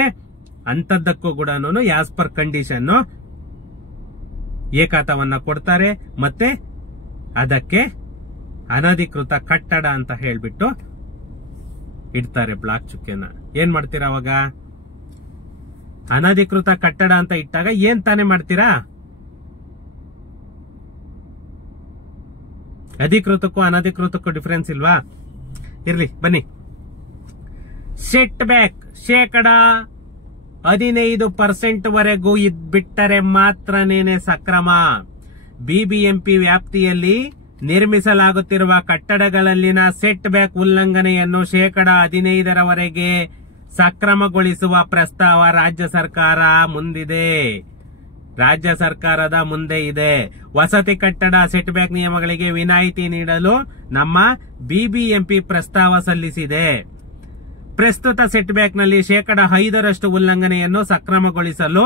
ಅಂತದ್ದಕ್ಕೂ ಕೂಡ ಆಸ್ ಪರ್ ಕಂಡೀಷನ್ ಏಕಾತವನ್ನ ಕೊಡ್ತಾರೆ. ಮತ್ತೆ ಅದಕ್ಕೆ ಅನಧಿಕೃತ ಕಟ್ಟಡ ಅಂತ ಹೇಳ್ಬಿಟ್ಟು ಇಡ್ತಾರೆ ಬ್ಲಾಕ್ ಚುಕ್ಕೆನ. ಏನ್ ಮಾಡ್ತೀರಾ ಅವಾಗ? ಅನಧಿಕೃತ ಕಟ್ಟಡ ಅಂತ ಇಟ್ಟಾಗ ಏನ್ ತಾನೇ ಮಾಡ್ತೀರಾ? ಅಧಿಕೃತಕ್ಕೂ ಅನಧಿಕೃತಕ್ಕೂ ಡಿಫರೆನ್ಸ್ ಇಲ್ವಾ? ಇರ್ಲಿ ಬನ್ನಿ. ಸೆಟ್ ಬ್ಯಾಕ್ 15% ವರೆಗೂ ಇದ್ಬಿಟ್ಟರೆ ಮಾತ್ರನೇನೆ ಸಕ್ರಮ. ಬಿಬಿಎಂಪಿ ವ್ಯಾಪ್ತಿಯಲ್ಲಿ ನಿರ್ಮಿಸಲಾಗುತ್ತಿರುವ ಕಟ್ಟಡಗಳಲ್ಲಿನ ಸೆಟ್ ಬ್ಯಾಕ್ ಉಲ್ಲಂಘನೆಯನ್ನು 15% ಸಕ್ರಮಗೊಳಿಸುವ ಪ್ರಸ್ತಾವ ರಾಜ್ಯ ಸರ್ಕಾರ ಮುಂದಿದೆ. ರಾಜ್ಯ ಸರ್ಕಾರದ ಮುಂದೆ ಇದೆ. ವಸತಿ ಕಟ್ಟಡ ಸೆಟ್ ಬ್ಯಾಕ್ ನಿಯಮಗಳಿಗೆ ವಿನಾಯಿತಿ ನೀಡಲು ನಮ್ಮ ಬಿಬಿಎಂಪಿ ಪ್ರಸ್ತಾವ ಸಲ್ಲಿಸಿದೆ. ಪ್ರಸ್ತುತ ಸೆಟ್ ಬ್ಯಾಕ್ ನಲ್ಲಿ 5% ಉಲ್ಲಂಘನೆಯನ್ನು ಸಕ್ರಮಗೊಳಿಸಲು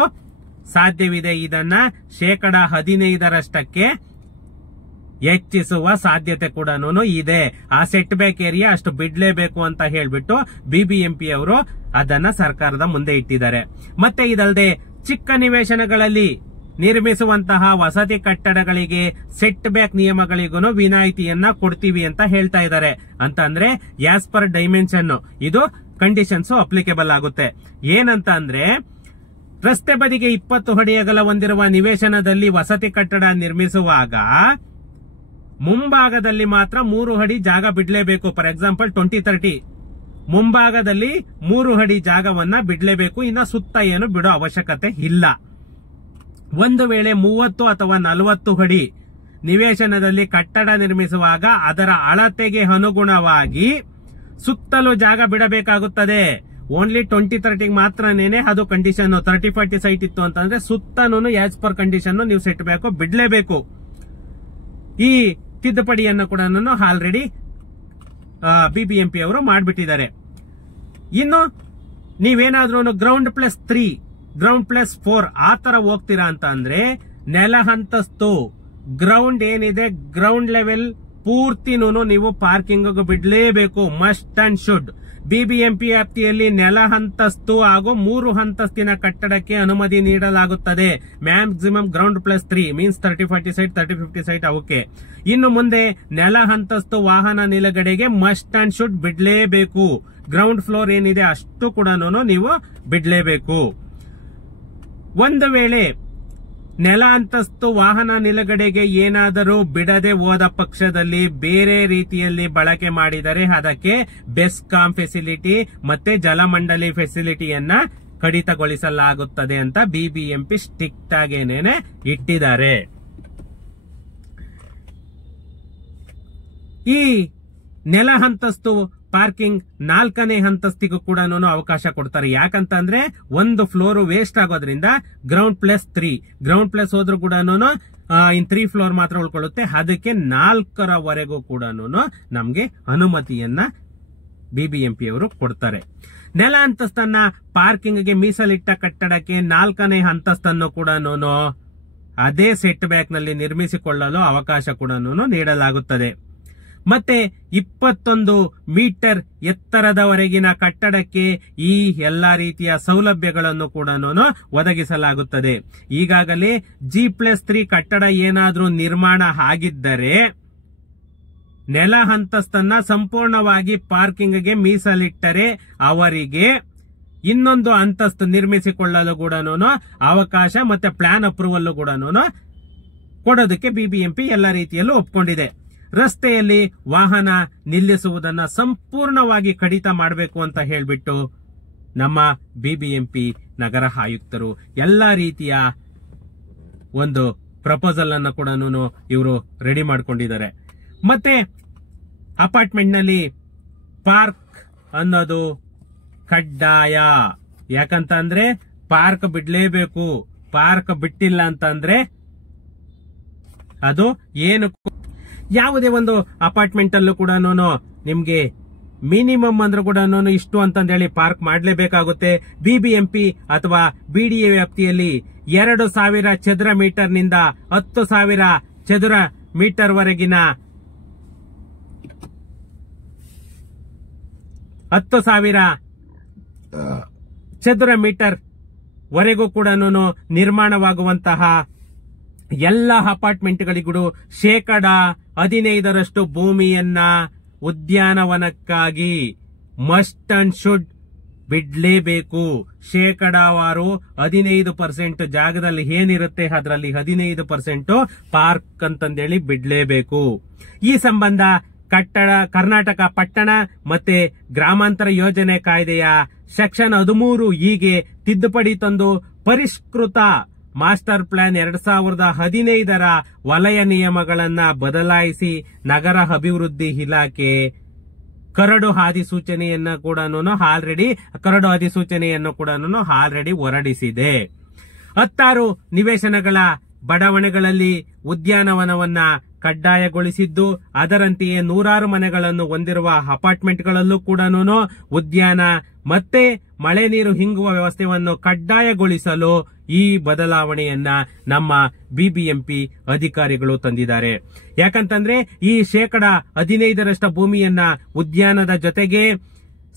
ಸಾಧ್ಯವಿದೆ. ಇದನ್ನ 15% ಹೆಚ್ಚಿಸುವ ಸಾಧ್ಯತೆ ಕೂಡ ಇದೆ. ಆ ಸೆಟ್ ಬ್ಯಾಕ್ ಏರಿಯಾ ಅಷ್ಟು ಬಿಡ್ಲೇಬೇಕು ಅಂತ ಹೇಳ್ಬಿಟ್ಟು ಬಿಬಿಎಂಪಿ ಅವರು ಅದನ್ನ ಸರ್ಕಾರದ ಮುಂದೆ ಇಟ್ಟಿದ್ದಾರೆ. ಮತ್ತೆ ಇದಲ್ಲದೆ ಚಿಕ್ಕ ನಿವೇಶನಗಳಲ್ಲಿ ನಿರ್ಮಿಸುವಂತಹ ವಸತಿ ಕಟ್ಟಡಗಳಿಗೆ ಸೆಟ್ ಬ್ಯಾಕ್ ನಿಯಮಗಳಿಗೂ ವಿನಾಯಿತಿಯನ್ನ ಕೊಡ್ತೀವಿ ಅಂತ ಹೇಳ್ತಾ ಇದ್ದಾರೆ. ಅಂತ ಅಂದ್ರೆ ಆಸ್ ಪರ್ ಡೈಮೆನ್ಷನ್ ಇದು ಕಂಡೀಷನ್ಸ್ ಅಪ್ಲಿಕೇಬಲ್ ಆಗುತ್ತೆ. ಏನಂತ ಅಂದ್ರೆ ರಸ್ತೆ ಬದಿಗೆ 20 ಅಡಿ ಅಗಲ ಹೊಂದಿರುವ ನಿವೇಶನದಲ್ಲಿ ವಸತಿ ಕಟ್ಟಡ ನಿರ್ಮಿಸುವಾಗ ಮುಂಭಾಗದಲ್ಲಿ ಮಾತ್ರ 3 ಅಡಿ ಜಾಗ ಬಿಡ್ಲೇಬೇಕು. ಫಾರ್ ಎಕ್ಸಾಂಪಲ್ 20-30 ಮುಂಭಾಗದಲ್ಲಿ 3 ಅಡಿ ಜಾಗವನ್ನ ಬಿಡ್ಲೇಬೇಕು. ಇನ್ನ ಸುತ್ತ ಏನು ಬಿಡೋ ಅವಶ್ಯಕತೆ ಇಲ್ಲ. ಒಂದು ವೇಳೆ 30 ಅಥವಾ 40 ಅಡಿ ನಿವೇಶನದಲ್ಲಿ ಕಟ್ಟಡ ನಿರ್ಮಿಸುವಾಗ ಅದರ ಅಳತೆಗೆ ಅನುಗುಣವಾಗಿ ಸುತ್ತಲೂ ಜಾಗ ಬಿಡಬೇಕಾಗುತ್ತದೆ. ಓನ್ಲಿ 20-30 ಮಾತ್ರನೇನೆ ಅದು ಕಂಡೀಷನ್. 30-40 ಸೈಟ್ ಇತ್ತು ಅಂತಂದ್ರೆ ಸುತ್ತನೂ ಆಸ್ ಪರ್ ಕಂಡೀಷನ್ ನೀವು ಸೆಟ್ ಬೇಕು ಬಿಡ್ಲೇಬೇಕು. ಈ ತಿದ್ದುಪಡಿಯನ್ನು ಕೂಡ ಆಲ್ರೆಡಿ ಬಿಬಿಎಂಪಿ ಅವರು ಮಾಡಿಬಿಟ್ಟಿದ್ದಾರೆ. ಇನ್ನು ನೀವೇನಾದ್ರೂ ಗ್ರೌಂಡ್ +3 ಗ್ರೌಂಡ್ +4 ಆ ತರ ಹೋಗ್ತೀರಾ ಅಂತ ಅಂದ್ರೆ ನೆಲ ಹಂತಸ್ತು ಗ್ರೌಂಡ್ ಏನಿದೆ ಗ್ರೌಂಡ್ ಲೆವೆಲ್ ಪೂರ್ತಿನೂ ನೀವು ಪಾರ್ಕಿಂಗ್ ಬಿಡ್ಲೇಬೇಕು. Must and should. ಬಿಬಿಎಂಪಿ ವ್ಯಾಪ್ತಿಯಲ್ಲಿ ನೆಲ ಹಂತಸ್ತು ಹಾಗೂ 3 ಹಂತಸ್ತಿನ ಕಟ್ಟಡಕ್ಕೆ ಅನುಮತಿ ನೀಡಲಾಗುತ್ತದೆ. Maximum ground +3 means 30-40 site 30-50 site ಅವಕ್ಕೆ. ಇನ್ನು ಮುಂದೆ ನೆಲ ಹಂತಸ್ತು ವಾಹನ ನಿಲುಗಡೆಗೆ ಮಸ್ಟ್ ಅಂಡ್ ಶುಡ್ ಬಿಡ್ಲೇಬೇಕು. ಗ್ರೌಂಡ್ ಫ್ಲೋರ್ ಏನಿದೆ ಅಷ್ಟು ಕೂಡ ನೀವು ಬಿಡ್ಲೇಬೇಕು. ಒಂದು ವೇಳೆ ನೆಲ ಅಂತಸ್ತು ವಾಹನ ನಿಲುಗಡೆಗೆ ಏನಾದರೂ ಬಿಡದೆ ಹೋದ ಪಕ್ಷದಲ್ಲಿ ಬೇರೆ ರೀತಿಯಲ್ಲಿ ಬಳಕೆ ಮಾಡಿದರೆ ಅದಕ್ಕೆ ಬೆಸ್ಕಾಂ ಫೆಸಿಲಿಟಿ ಮತ್ತೆ ಜಲಮಂಡಳಿ ಫೆಸಿಲಿಟಿಯನ್ನ ಕಡಿತಗೊಳಿಸಲಾಗುತ್ತದೆ ಅಂತ ಬಿಬಿಎಂಪಿ ಸ್ಟ್ರಿಕ್ಟ್ ಆಗೇನೇನೆ ಇಟ್ಟಿದ್ದಾರೆ. ಈ ನೆಲ ಹಂತಸ್ತು ಪಾರ್ಕಿಂಗ್ 4ನೇ ಹಂತಸ್ತಿಗೂ ಕೂಡ ಅವಕಾಶ ಕೊಡ್ತಾರೆ. ಯಾಕಂತಂದ್ರೆ ಒಂದು ಫ್ಲೋರ್ ವೇಸ್ಟ್ ಆಗೋದ್ರಿಂದ ಗ್ರೌಂಡ್ +3 ಗ್ರೌಂಡ್ ಪ್ಲಸ್ ಹೋದ್ರೂ ಕೂಡ ಇನ್ 3 ಫ್ಲೋರ್ ಮಾತ್ರ ಉಳ್ಕೊಳ್ಳುತ್ತೆ. ಅದಕ್ಕೆ 4ರವರೆಗೂ ಕೂಡ ನಮ್ಗೆ ಅನುಮತಿಯನ್ನ ಬಿಬಿಎಂಪಿ ಅವರು ಕೊಡ್ತಾರೆ. ನೆಲ ಅಂತಸ್ತನ್ನ ಪಾರ್ಕಿಂಗ್ಗೆ ಮೀಸಲಿಟ್ಟ ಕಟ್ಟಡಕ್ಕೆ 4ನೇ ಅಂತಸ್ತನ್ನು ಕೂಡ ಅದೇ ಸೆಟ್ ಬ್ಯಾಕ್ ನಲ್ಲಿ ನಿರ್ಮಿಸಿಕೊಳ್ಳಲು ಅವಕಾಶ ಕೂಡ ನೀಡಲಾಗುತ್ತದೆ. ಮತ್ತೆ 21 ಮೀಟರ್ ಎತ್ತರದವರೆಗಿನ ಕಟ್ಟಡಕ್ಕೆ ಈ ಎಲ್ಲಾ ರೀತಿಯ ಸೌಲಭ್ಯಗಳನ್ನು ಕೂಡ ಒದಗಿಸಲಾಗುತ್ತದೆ. ಈಗಾಗಲೇ G+3 ಕಟ್ಟಡ ಏನಾದ್ರೂ ನಿರ್ಮಾಣ ಆಗಿದ್ದರೆ ನೆಲ ಹಂತಸ್ತನ್ನ ಸಂಪೂರ್ಣವಾಗಿ ಪಾರ್ಕಿಂಗ್ಗೆ ಮೀಸಲಿಟ್ಟರೆ ಅವರಿಗೆ ಇನ್ನೊಂದು ಅಂತಸ್ತು ನಿರ್ಮಿಸಿಕೊಳ್ಳಲು ಕೂಡ ಅವಕಾಶ ಮತ್ತೆ ಪ್ಲಾನ್ ಅಪ್ರೂವಲ್ ಕೂಡ ಕೊಡೋದಕ್ಕೆ ಬಿಬಿಎಂಪಿ ಎಲ್ಲ ರೀತಿಯಲ್ಲೂ ಒಪ್ಕೊಂಡಿದೆ. ರಸ್ತೆಯಲ್ಲಿ ವಾಹನ ನಿಲ್ಲಿಸುವುದನ್ನ ಸಂಪೂರ್ಣವಾಗಿ ಕಡಿತ ಮಾಡಬೇಕು ಅಂತ ಹೇಳ್ಬಿಟ್ಟು ನಮ್ಮ ಬಿಬಿಎಂಪಿ ನಗರ ಆಯುಕ್ತರು ಎಲ್ಲಾ ರೀತಿಯ ಒಂದು ಪ್ರಪೋಸಲ್ ಅನ್ನು ಕೂಡ ಇವರು ರೆಡಿ ಮಾಡ್ಕೊಂಡಿದ್ದಾರೆ. ಮತ್ತೆ ಅಪಾರ್ಟ್ಮೆಂಟ್ ನಲ್ಲಿ ಪಾರ್ಕ್ ಅನ್ನೋದು ಕಡ್ಡಾಯ. ಯಾಕಂತಂದ್ರೆ ಪಾರ್ಕ್ ಬಿಡ್ಲೇಬೇಕು. ಪಾರ್ಕ್ ಬಿಟ್ಟಿಲ್ಲ ಅಂತಂದ್ರೆ ಅದು ಏನು ಯಾವುದೇ ಒಂದು ಅಪಾರ್ಟ್ಮೆಂಟ್ ಅಲ್ಲೂ ಕೂಡ ನಿಮ್ಗೆ ಮಿನಿಮಮ್ ಅಂದ್ರೂ ಕೂಡ ಇಷ್ಟು ಅಂತಂದೇಳಿ ಪಾರ್ಕ್ ಮಾಡಲೇಬೇಕಾಗುತ್ತೆ. ಬಿಬಿಎಂಪಿ ಅಥವಾ ಬಿಡಿಎ ವ್ಯಾಪ್ತಿಯಲ್ಲಿ 2000 ಚದರ ಮೀಟರ್ ನಿಂದ 10,000 ಚದರ ಮೀಟರ್ ವರೆಗಿನ 10,000 ಚದುರ ಮೀಟರ್ ವರೆಗೂ ಕೂಡ ನಿರ್ಮಾಣವಾಗುವಂತಹ ಎಲ್ಲ ಅಪಾರ್ಟ್ಮೆಂಟ್ಗಳಿಗೂ 15% ಭೂಮಿಯನ್ನ ಉದ್ಯಾನವನಕ್ಕಾಗಿ ಮಸ್ಟ್ ಅಂಡ್ ಶುಡ್ ಬಿಡ್ಲೇಬೇಕು. ಶೇಕಡಾವಾರು 15% ಜಾಗದಲ್ಲಿ ಏನಿರುತ್ತೆ ಅದರಲ್ಲಿ 15% ಪಾರ್ಕ್ ಅಂತಂದೇಳಿ ಬಿಡ್ಲೇಬೇಕು. ಈ ಸಂಬಂಧ ಕರ್ನಾಟಕ ಪಟ್ಟಣ ಮತ್ತೆ ಗ್ರಾಮಾಂತರ ಯೋಜನೆ ಕಾಯ್ದೆಯ ಸೆಕ್ಷನ್ 13 ಹೀಗೆ ತಿದ್ದುಪಡಿ ತಂದು ಪರಿಷ್ಕೃತ ಮಾಸ್ಟರ್ ಪ್ಲಾನ್ 2015ರ ವಲಯ ನಿಯಮಗಳನ್ನ ಬದಲಾಯಿಸಿ ನಗರ ಅಭಿವೃದ್ಧಿ ಇಲಾಖೆ ಕರಡು ಅಧಿಸೂಚನೆಯನ್ನು ಕೂಡ ಆಲ್ರೆಡಿ ಹೊರಡಿಸಿದೆ. 16 ನಿವೇಶನಗಳ ಬಡಾವಣೆಗಳಲ್ಲಿ ಉದ್ಯಾನವನವನ್ನ ಕಡ್ಡಾಯಗೊಳಿಸಿದ್ದು, ಅದರಂತೆಯೇ 100 ಮನೆಗಳನ್ನು ಹೊಂದಿರುವ ಅಪಾರ್ಟ್ಮೆಂಟ್ಗಳಲ್ಲೂ ಕೂಡ ಉದ್ಯಾನ ಮತ್ತೆ ಮಳೆ ನೀರು ಹಿಂಗುವ ವ್ಯವಸ್ಥೆಯನ್ನು ಕಡ್ಡಾಯಗೊಳಿಸಲು ಈ ಬದಲಾವಣೆಯನ್ನ ನಮ್ಮ ಬಿಬಿಎಂಪಿ ಅಧಿಕಾರಿಗಳು ತಂದಿದ್ದಾರೆ. ಯಾಕಂತಂದ್ರೆ ಈ 15% ಭೂಮಿಯನ್ನ ಉದ್ಯಾನದ ಜೊತೆಗೆ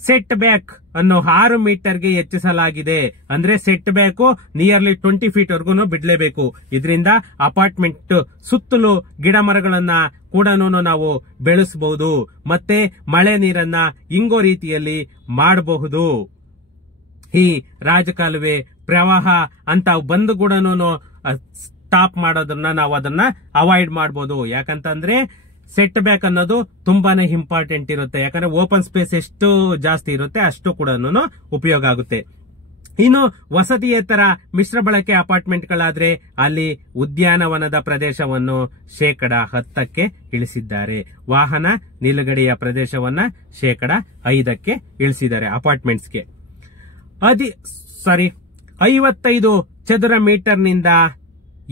ಸೆಟ್ ಬ್ಯಾಕ್ ಅನ್ನು 6 ಮೀಟರ್ಗೆ ಹೆಚ್ಚಿಸಲಾಗಿದೆ. ಅಂದ್ರೆ ಸೆಟ್ ಬ್ಯಾಕ್ ನಿಯರ್ಲಿ 20 ಫೀಟ್ ವರೆಗೂ ಬಿಡ್ಲೇಬೇಕು. ಇದರಿಂದ ಅಪಾರ್ಟ್ಮೆಂಟ್ ಸುತ್ತಲೂ ಗಿಡ ಮರಗಳನ್ನ ಕೂಡ ನಾವು ಬೆಳೆಸಬಹುದು ಮತ್ತೆ ಮಳೆ ನೀರನ್ನ ಇಂಗೋ ರೀತಿಯಲ್ಲಿ ಮಾಡಬಹುದು. ಈ ರಾಜಕಾಲುವೆ ಪ್ರವಾಹ ಅಂತ ಬಂದು ಕೂಡ ಸ್ಟಾಪ್ ಮಾಡೋದನ್ನ ನಾವು ಅದನ್ನ ಅವಾಯ್ಡ್ ಮಾಡಬಹುದು. ಯಾಕಂತಂದ್ರೆ ಸೆಟ್ ಬ್ಯಾಕ್ ಅನ್ನೋದು ತುಂಬಾನೇ ಇಂಪಾರ್ಟೆಂಟ್ ಇರುತ್ತೆ. ಯಾಕಂದ್ರೆ ಓಪನ್ ಸ್ಪೇಸ್ ಎಷ್ಟು ಜಾಸ್ತಿ ಇರುತ್ತೆ ಅಷ್ಟು ಕೂಡ ಉಪಯೋಗ ಆಗುತ್ತೆ. ಇನ್ನು ವಸತಿಯೇತರ ಮಿಶ್ರ ಬಳಕೆ ಅಪಾರ್ಟ್ಮೆಂಟ್ಗಳಾದ್ರೆ ಅಲ್ಲಿ ಉದ್ಯಾನವನದ ಪ್ರದೇಶವನ್ನು 10% ಇಳಿಸಿದ್ದಾರೆ. ವಾಹನ ನಿಲುಗಡೆಯ ಪ್ರದೇಶವನ್ನ 5% ಇಳಿಸಿದ್ದಾರೆ ಅಪಾರ್ಟ್ಮೆಂಟ್ಸ್ಗೆ. 55 ಚದುರ ಮೀಟರ್ನಿಂದ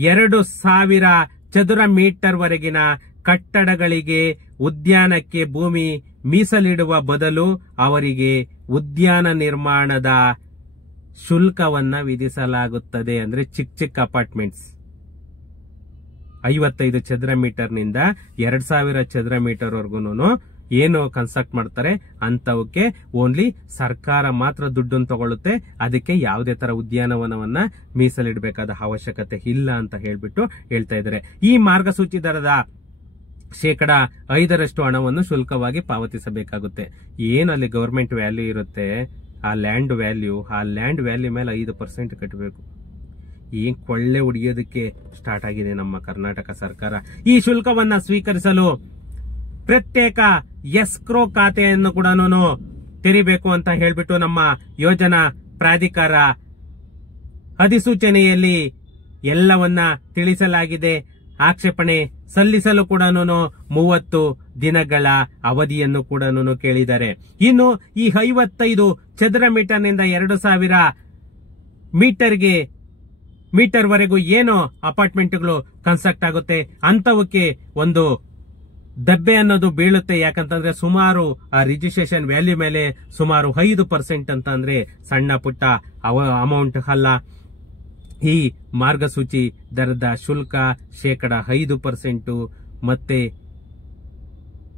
2,000 ಚದುರ ಮೀಟರ್ ವರೆಗಿನ ಕಟ್ಟಡಗಳಿಗೆ ಉದ್ಯಾನಕ್ಕೆ ಭೂಮಿ ಮೀಸಲಿಡುವ ಬದಲು ಅವರಿಗೆ ಉದ್ಯಾನ ನಿರ್ಮಾಣದ ಶುಲ್ಕವನ್ನ ವಿಧಿಸಲಾಗುತ್ತದೆ. ಅಂದ್ರೆ ಚಿಕ್ಕ ಅಪಾರ್ಟ್ಮೆಂಟ್ಸ್ 55 ಚದುರ ಮೀಟರ್ನಿಂದ 2,000 ಚದುರ ಮೀಟರ್ ವರ್ಗೂನು ಏನು ಕನ್ಸ್ಟ್ರಕ್ಟ್ ಮಾಡ್ತಾರೆ ಅಂತವಕ್ಕೆ ಓನ್ಲಿ ಸರ್ಕಾರ ಮಾತ್ರ ದುಡ್ಡನ್ನು ತಗೊಳುತ್ತೆ. ಅದಕ್ಕೆ ಯಾವುದೇ ತರ ಉದ್ಯಾನವನವನ್ನ ಮೀಸಲಿಡಬೇಕಾದ ಅವಶ್ಯಕತೆ ಇಲ್ಲ ಅಂತ ಹೇಳ್ತಾ ಇದ್ದಾರೆ. ಈ ಮಾರ್ಗಸೂಚಿ ದರದ 5% ಹಣವನ್ನು ಶುಲ್ಕವಾಗಿ ಪಾವತಿಸಬೇಕಾಗುತ್ತೆ. ಏನಲ್ಲಿ ಗವರ್ಮೆಂಟ್ ವ್ಯಾಲ್ಯೂ ಇರುತ್ತೆ ಆ ಲ್ಯಾಂಡ್ ವ್ಯಾಲ್ಯೂ ಮೇಲೆ 5% ಕಟ್ಟಬೇಕು. ಏನ್ ಕೊಳ್ಳೆ ಹೊಡಿಯೋದಕ್ಕೆ ಸ್ಟಾರ್ಟ್ ಆಗಿದೆ ನಮ್ಮ ಕರ್ನಾಟಕ ಸರ್ಕಾರ. ಈ ಶುಲ್ಕವನ್ನ ಸ್ವೀಕರಿಸಲು ಪ್ರತ್ಯೇಕ ಎಸ್ಕ್ರೋ ಖಾತೆಯನ್ನು ಕೂಡ ತೆರಿಬೇಕು ಅಂತ ಹೇಳ್ಬಿಟ್ಟು ನಮ್ಮ ಯೋಜನಾ ಪ್ರಾಧಿಕಾರ ಅಧಿಸೂಚನೆಯಲ್ಲಿ ಎಲ್ಲವನ್ನ ತಿಳಿಸಲಾಗಿದೆ. ಆಕ್ಷೇಪಣೆ ಸಲ್ಲಿಸಲು ಕೂಡ 30 ದಿನಗಳ ಅವಧಿಯನ್ನು ಕೂಡ ಕೇಳಿದ್ದಾರೆ. ಇನ್ನು ಈ 55 ಚದುರ ಮೀಟರ್ನಿಂದ 2,000 ಮೀಟರ್ ವರೆಗೂ ಏನು ಅಪಾರ್ಟ್ಮೆಂಟ್ಗಳು ಕನ್ಸ್ಟ್ರಕ್ಟ್ ಆಗುತ್ತೆ ಅಂತವಕ್ಕೆ ಒಂದು ದಬ್ಬೆ ಅನ್ನೋದು ಬೀಳುತ್ತೆ. ಯಾಕಂತಂದ್ರೆ ಸುಮಾರು ಆ ರಿಜಿಸ್ಟ್ರೇಷನ್ ವ್ಯಾಲ್ಯೂ ಮೇಲೆ ಸುಮಾರು 5% ಅಂತ ಅಂದ್ರೆ ಸಣ್ಣ ಪುಟ್ಟ ಅಮೌಂಟ್ ಅಲ್ಲ. ಈ ಮಾರ್ಗಸೂಚಿ ದರದ ಶುಲ್ಕ 5% ಮತ್ತೆ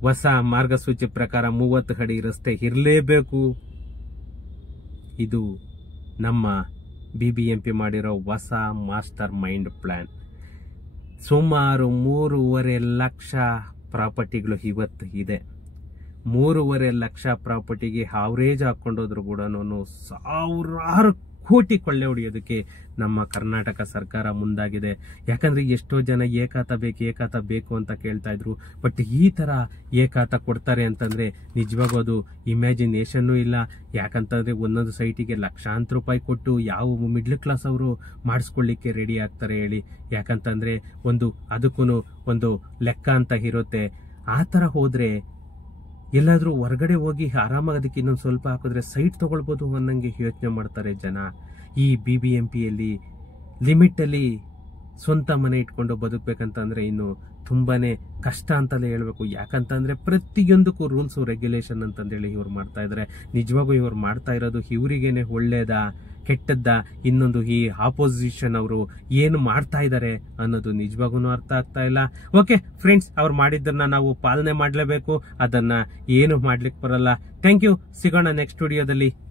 ಹೊಸ ಮಾರ್ಗಸೂಚಿ ಪ್ರಕಾರ 30 ಅಡಿ ರಸ್ತೆ ಇರಲೇಬೇಕು. ಇದು ನಮ್ಮ ಬಿಬಿಎಂಪಿ ಮಾಡಿರೋ ಹೊಸ ಮಾಸ್ಟರ್ ಮೈಂಡ್ ಪ್ಲಾನ್. ಸುಮಾರು 3.5 ಲಕ್ಷ ಪ್ರಾಪರ್ಟಿಗಳು ಇವತ್ತು ಇದೆ. 3.5 ಲಕ್ಷ ಪ್ರಾಪರ್ಟಿಗೆ ಅವರೇಜ್ ಹಾಕೊಂಡೋದ್ರು ಕೂಡ ಸಾವಿರಾರು ಕೋಟಿ ಕೊಳ್ಳೆ ಹೊಡೆಯೋದಕ್ಕೆ ನಮ್ಮ ಕರ್ನಾಟಕ ಸರ್ಕಾರ ಮುಂದಾಗಿದೆ. ಯಾಕಂದ್ರೆ ಎಷ್ಟೋ ಜನ ಏಕಾತ ಬೇಕು ಅಂತ ಕೇಳ್ತಾ ಇದ್ರು. ಬಟ್ ಈ ತರ ಏಕಾತ ಕೊಡ್ತಾರೆ ಅಂತಂದ್ರೆ ನಿಜವಾಗೂ ಅದು ಇಮ್ಯಾಜಿನೇಷನ್ ಇಲ್ಲ. ಯಾಕಂತಂದ್ರೆ ಒಂದೊಂದು ಸೈಟಿಗೆ ಲಕ್ಷಾಂತರ ರೂಪಾಯಿ ಕೊಟ್ಟು ಯಾವ ಮಿಡ್ಲ್ ಕ್ಲಾಸ್ ಅವರು ಮಾಡಿಸ್ಕೊಳ್ಳಿಕ್ಕೆ ರೆಡಿ ಆಗ್ತಾರೆ ಹೇಳಿ. ಯಾಕಂತಂದ್ರೆ ಅದಕ್ಕೂ ಒಂದು ಲೆಕ್ಕ ಅಂತ ಇರುತ್ತೆ. ಆ ತರ ಹೋದ್ರೆ ಎಲ್ಲಾದ್ರೂ ಹೊರಗಡೆ ಹೋಗಿ ಆರಾಮಾಗಿ ಅದಕ್ಕೆ ಇನ್ನೊಂದು ಸ್ವಲ್ಪ ಹಾಕಿದ್ರೆ ಸೈಟ್ ತಗೊಳ್ಬೋದು ಅನ್ನಂಗೆ ಯೋಚನೆ ಮಾಡ್ತಾರೆ ಜನ. ಈ ಬಿಬಿಎಂಪಿಯಲ್ಲಿ ಲಿಮಿಟ್ ಅಲ್ಲಿ ಸ್ವಂತ ಮನೆ ಇಟ್ಕೊಂಡು ಬದುಕ್ಬೇಕಂತಂದ್ರೆ ಇನ್ನು ತುಂಬಾನೇ ಕಷ್ಟ ಅಂತಲೇ ಹೇಳ್ಬೇಕು. ಯಾಕಂತಂದ್ರೆ ಪ್ರತಿಯೊಂದಕ್ಕೂ ರೂಲ್ಸ್ ರೆಗ್ಯುಲೇಷನ್ ಅಂತಂದೇಳಿ ಇವ್ರು ಮಾಡ್ತಾ ಇದಾರೆ. ನಿಜವಾಗೂ ಇವ್ರು ಮಾಡ್ತಾ ಇರೋದು ಇವರಿಗೇನೆ ಒಳ್ಳೇದಾ ಕೆಟ್ಟದ್ದ, ಇನ್ನೊಂದು ಈ ಆಪೋಸಿಷನ್ ಅವರು ಏನು ಮಾಡ್ತಾ ಇದ್ದಾರೆ ಅನ್ನೋದು ನಿಜವಾಗೂ ಅರ್ಥ ಆಗ್ತಾ ಇಲ್ಲ. ಓಕೆ ಫ್ರೆಂಡ್ಸ್, ಅವ್ರು ಮಾಡಿದ್ದನ್ನ ನಾವು ಪಾಲನೆ ಮಾಡ್ಲೇಬೇಕು, ಅದನ್ನ ಏನು ಮಾಡ್ಲಿಕ್ಕೆ ಬರಲ್ಲ. Thank you. ಸಿಗೋಣ ನೆಕ್ಸ್ಟ್ ವಿಡಿಯೋದಲ್ಲಿ.